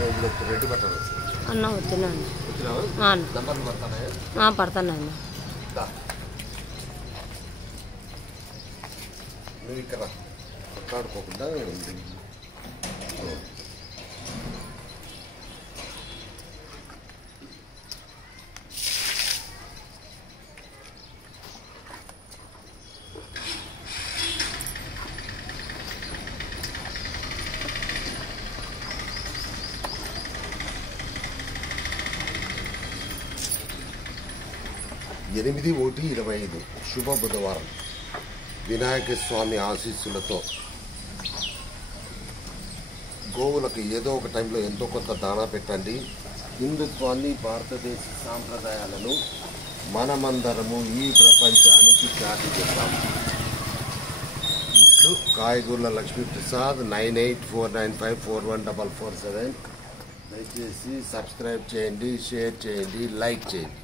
రెడ్డి బట్టలు అన్న వచ్చినాను పడతానండి. నువ్వు ఇక్కడ మాట్లాడుకోకుండా ఉంది. 8/1/25 శుభ బుధవారం వినాయక స్వామి ఆశీస్సులతో గోవులకు ఏదో ఒక టైంలో ఎంతో కొంత దానా పెట్టండి. హిందుత్వాన్ని, భారతదేశ సాంప్రదాయాలను మనమందరము ఈ ప్రపంచానికి చాటి చేద్దాం. ఇట్లు కాయగూరల లక్ష్మీప్రసాద్ 9849541447. దయచేసి సబ్స్క్రైబ్ చేయండి, షేర్ చేయండి, లైక్ చేయండి.